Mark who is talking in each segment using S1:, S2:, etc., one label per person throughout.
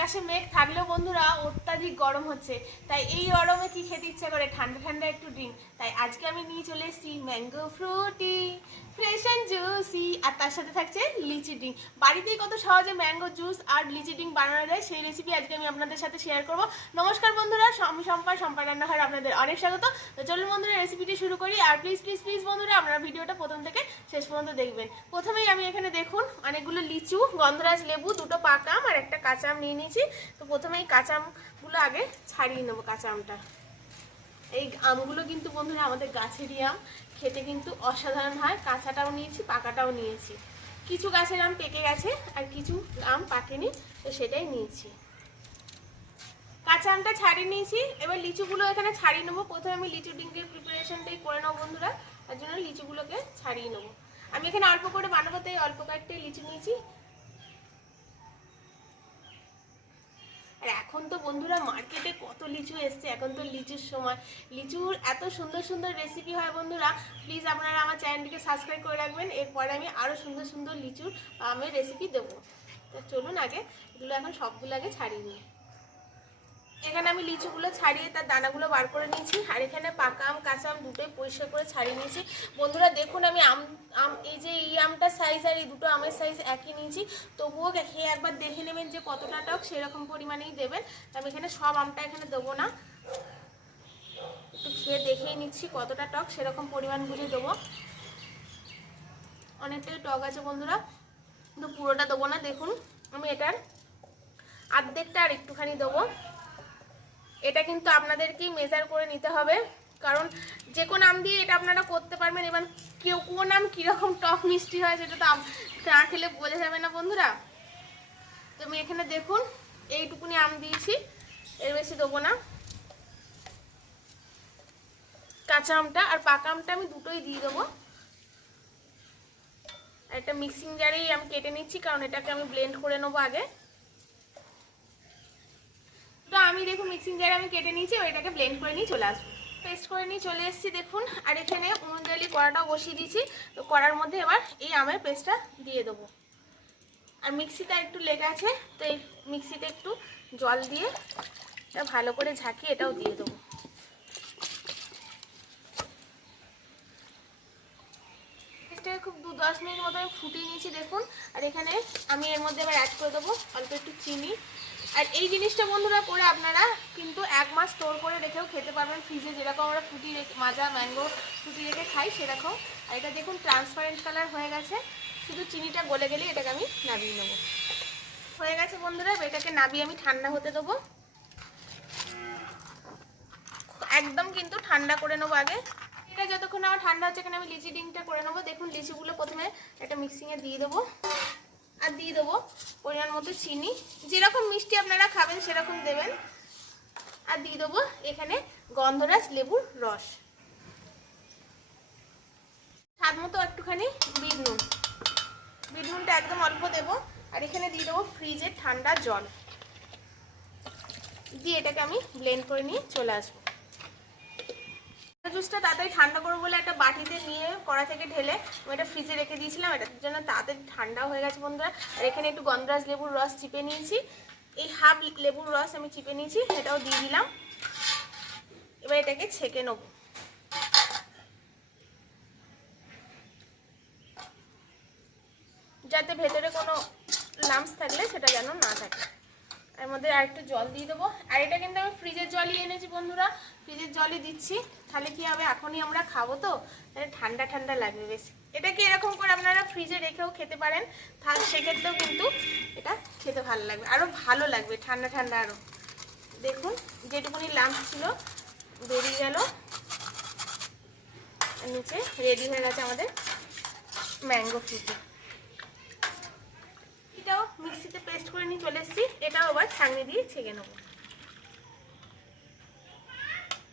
S1: আকাশে মেঘ থাকলেও বন্ধুরা অত্যাধিক গরম হচ্ছে। তাই এই গরমে কি খেতে ইচ্ছা করে? ঠান্ডা ঠান্ডা একটু ড্রিঙ্ক তাই আজকে আমি নিয়ে চলে এসেছি mango Frooti fresh and juicy আর তার সাথে থাকছে লিচি ড্রিঙ্ক বাড়িতেই কত সহজে ম্যাঙ্গো জুস আর লিচি ড্রিঙ্ক বানানো যায়, সেই রেসিপি আজকে আমি আপনাদের সাথে শেয়ার করব। নমস্কার বন্ধুরা, আমি সম্পা সম্পা রান্নাঘর আপনাদের অনেক স্বাগত। তো চলুন বন্ধুরা রেসিপিটি শুরু করি। আর প্লিজ প্লিজ প্লিজ বন্ধুরা, আপনারা ভিডিওটা প্রথম থেকে শেষ পর্যন্ত দেখবেন। প্রথমেই আমি এখানে দেখুন, অনেকগুলো লিচু, গন্ধরাজ লেবু, দুটো পাকা আম আর একটা কাঁচা আম নিয়ে তো প্রথমেই কাঁচা আমগুলো আগে ছাড়িয়ে নেব কাঁচা আমটা। এই আমগুলো কিন্তু বন্ধুরা আমাদের গাছেরই আম। খেতে কিন্তু অসাধারণ হয়। কাঁচাটাও নিয়েছি, পাকাটাও নিয়েছি। কিছু গাছের আম পেকে গেছে আর কিছু আম পাকেনি, তো সেটাই নিয়েছি। কাঁচা আমটা ছাড়িয়ে নিয়েছি। এবার লিচুগুলো এখানে ছাড়িয়ে নেব। প্রথমে আমি লিচু ডিঙ্কের প্রিপারেশনটাই করে নেব বন্ধুরা। তার জন্য লিচুগুলোকে ছাড়িয়ে নেব। আমি এখানে অল্প করে বানাবো, তাই অল্প কয়েকটাই লিচু নিয়েছি আর এখন তো বন্ধুরা মার্কেটে কত লিচু এসছে? এখন তো লিচুর সময়। লিচুর এত সুন্দর সুন্দর রেসিপি হয় বন্ধুরা প্লিজ আপনারা আমার চ্যানেলটিকে সাবস্ক্রাইব করে রাখবেন। এরপরে আমি আরও সুন্দর সুন্দর লিচুর আমের রেসিপি দেবো। তা চলুন আগে এগুলো এখন সবগুলো আগে ছাড়িয়ে নিই। এখানে আমি লিচুগুলো ছাড়িয়ে তার দানাগুলো বার করে নিয়েছি, আর এখানে পাকা আম, কাঁচা আম দুটোই পরিষ্কার করে ছাড়িয়ে নিয়েছি। বন্ধুরা, দেখুন আমি আম আম, এই যে এই আমটার সাইজ আর এই দুটো আমের সাইজ একই নিয়েছি। তবুও খেয়ে একবার দেখে নেবেন যে কতটা টক, সেরকম পরিমাণেই দেবেন। আমি এখানে সব আমটা এখানে দেবো না। একটু খেয়ে দেখেই নিচ্ছি কতটা টক, সেরকম পরিমাণ বুঝে দেবো। অনেকটাই টক আছে বন্ধুরা, কিন্তু পুরোটা দেবো না। দেখুন, আমি এটার আর্ধেকটা আর একটুখানি দেবো। এটা কিন্তু আপনাদেরকেই মেজার করে নিতে হবে। কারণ যে কোনো আম দিয়ে এটা আপনারা করতে পারবেন, এবার কেউ কোন আম কীরকম টক মিষ্টি হয় সেটা তো না খেলে বোঝা যাবে না বন্ধুরা। তো আমি এখানে দেখুন, এইটুকুনি আম দিয়েছি, এর বেশি দেবো না। কাঁচা আমটা আর পাকা আমটা আমি দুটোই দিয়ে দেবো। একটা মিক্সিং জারেই আমি কেটে নিচ্ছি, কারণ এটাকে আমি ব্লেন্ড করে নেব আগে তো আমি দেখুন মিক্সিং জারে আমি কেটে নিয়েছি ওইটাকে ব্লেন্ড করে নিয়ে চলে আসব। পেস্ট করে নিয়ে চলে এসেছি, দেখুন। আর এখানে উনুনজালি কড়াটাও বসিয়ে দিয়েছি। তো কড়ার মধ্যে এবার এই আমের পেস্টটা দিয়ে দেবো। আর মিক্সিটা একটু লেগে আছে, তো এই মিক্সিতে একটু জল দিয়ে এটা ভালো করে ঝাঁকিয়ে এটাও দিয়ে দেবো। পেস্টটাকে খুব দু দশ মিনিট মতো আমি ফুটিয়ে নিয়েছি, দেখুন। আর এখানে আমি এর মধ্যে এবার অ্যাড করে দেবো অল্প একটু চিনি। আর এই জিনিসটা বন্ধুরা করে আপনারা কিন্তু এক মাস স্টোর করে রেখেও খেতে পারবেন। ফ্রিজে যেরকম আমরা ফুটি রেখে, মাজা ম্যাঙ্গো ফুটি রেখে খাই, সেরকম। আর এটা দেখুন ট্রান্সপারেন্ট কালার হয়ে গেছে। শুধু চিনিটা গলে গেলে এটাকে আমি নামিয়ে নেব। হয়ে গেছে বন্ধুরা এটাকে নাবিয়ে আমি ঠান্ডা হতে দেবো। একদম কিন্তু ঠান্ডা করে নেব আগে। এটা যতক্ষণ আমার ঠান্ডা হচ্ছে এখানে আমি লিচি ডিংটা করে নেব। দেখুন লিচিগুলো প্রথমে একটা মিক্সিংয়ে দিয়ে দেবো। আর দিয়ে দেবো পরিমাণ মতো চিনি। যেরকম মিষ্টি আপনারা খাবেন, সেরকম দেবেন। আর দিয়ে দেবো এখানে গন্ধরাজ লেবুর রস। স্বাদ মতো একটুখানি বিট নুন। বিট নুনটা একদম অল্প দেবো। আর এখানে দিয়ে দেবো ফ্রিজের ঠান্ডা জল। দিয়ে এটাকে আমি ব্লেন্ড করে নিয়ে চলে আসব। জুসটা তাড়াতাড়ি ঠান্ডা করব বলে একটা বাটিতে নিয়ে কড়া থেকে ঢেলে আমি এটা ফ্রিজে রেখে দিয়েছিলাম। এটার জন্য তাড়াতাড়ি ঠান্ডা হয়ে গেছে বন্ধুরা। আর এখানে একটু গন্ধরাজ লেবুর রস চিপে নিয়েছি। এই হাফ লেবুর রস আমি চিপে নিয়েছি, সেটাও দিয়ে দিলাম। এবার এটাকে ছেঁকে নেব। যাতে ভেতরে কোনো লামস থাকলে সেটা যেন না থাকে। এর মধ্যে আর একটু জল দিয়ে দেবো। আর এটা কিন্তু আমি ফ্রিজের জলই এনেছি বন্ধুরা। ফ্রিজের জলই দিচ্ছি। তাহলে কি হবে? এখনই আমরা খাব তো? তাহলে ঠান্ডা ঠান্ডা লাগবে বেশি। এটাকে এরকম করে আপনারা ফ্রিজে রেখেও খেতে পারেন? তাহলে সেক্ষেত্রেও কিন্তু এটা খেতে ভালো লাগবে। আরও ভালো লাগবে, ঠান্ডা ঠান্ডা আরও দেখুন, যেটুকুনি লাম্প ছিল, বেরিয়ে গেল। নিচে রেডি হয়ে গেছে আমাদের ম্যাঙ্গো ফ্রুটি এটাও মিক্সিতে পেস্ট করে নিয়ে চলে এসেছি। এটাও আবার ছাঁকনি দিয়ে ছেঁকে নেব।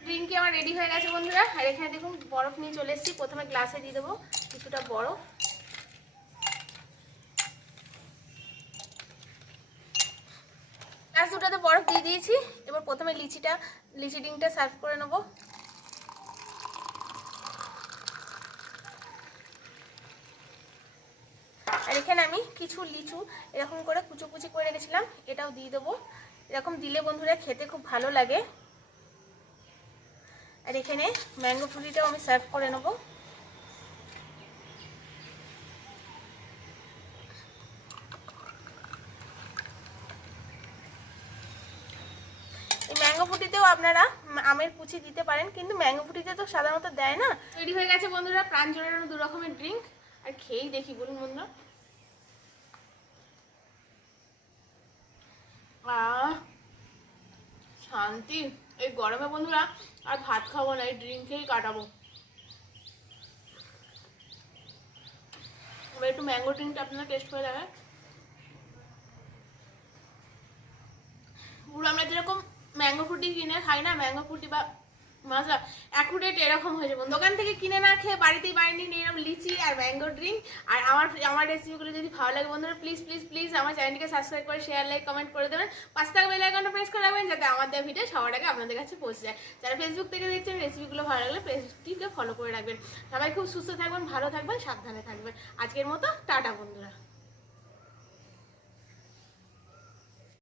S1: ড্রিঙ্কি আমার রেডি হয়ে গেছে বন্ধুরা। আর এখানে দেখুন, বরফ নিয়ে চলে এসেছি। প্রথমে গ্লাসে দিয়ে দেবো কিছুটা বরফ। গ্লাস দুটাতে বরফ দিয়ে দিয়েছি। এবার প্রথমে লিচিটা, লিচি ডিংটা সার্ভ করে নেব। আর এখানে আমি কিছু লিচু এরকম করে কুচো কুচি করে রেখেছিলাম, এটাও দিয়ে দেবো। এরকম দিলে বন্ধুরা খেতে খুব ভালো লাগে। আর এখানে ম্যাঙ্গো ফ্রুটিটাও আমি সার্ভ করে নেব। এই ম্যাঙ্গো ফুটিতেও আপনারা আমের কুচি দিতে পারেন, কিন্তু ম্যাঙ্গো ফুটিতে তো সাধারণত দেয় না। হয়ে গেছে বন্ধুরা, প্রাণ দু রকমের ড্রিঙ্ক আর খেয়েই দেখি, বলুন শান্তি। এই গরমে বন্ধুরা আর ভাত খাব না, এই ড্রিঙ্ক খেয়েই কাটাবো। এবার একটু ম্যাঙ্গো ড্রিঙ্কটা আপনারা টেস্ট করে দেবেন পুরো আমরা যেরকম ম্যাঙ্গো ফ্রুটি কিনে খাই না ম্যাঙ্গো ফ্রুটি বা মাজা অ্যাকুরেট এরকম হয়ে যাবে। দোকান থেকে কিনে না খেয়ে বাড়িতেই বানিয়ে নিয়ে এরকম লিচি আর ম্যাঙ্গো ড্রিঙ্ক আর আমার আমার রেসিপিগুলো যদি ভালো লাগে বন্ধুরা প্লিজ প্লিজ প্লিজ আমার চ্যানেলটিকে সাবস্ক্রাইব করে শেয়ার লাইক কমেন্ট করে দেবেন। পাঁচ টাকা বেল আইকনটা প্রেস করে রাখবেন যাতে আমার দেওয়া ভিডিও সবার আগে আপনাদের কাছে পৌঁছে যায়। যারা ফেসবুক থেকে দেখছেন রেসিপিগুলো ভালো লাগলে পেজটিকে ফলো করে রাখবেন। সবাই খুব সুস্থ থাকবেন, ভালো থাকবেন, সাবধানে থাকবেন। আজকের মতো, টাটা বন্ধুরা।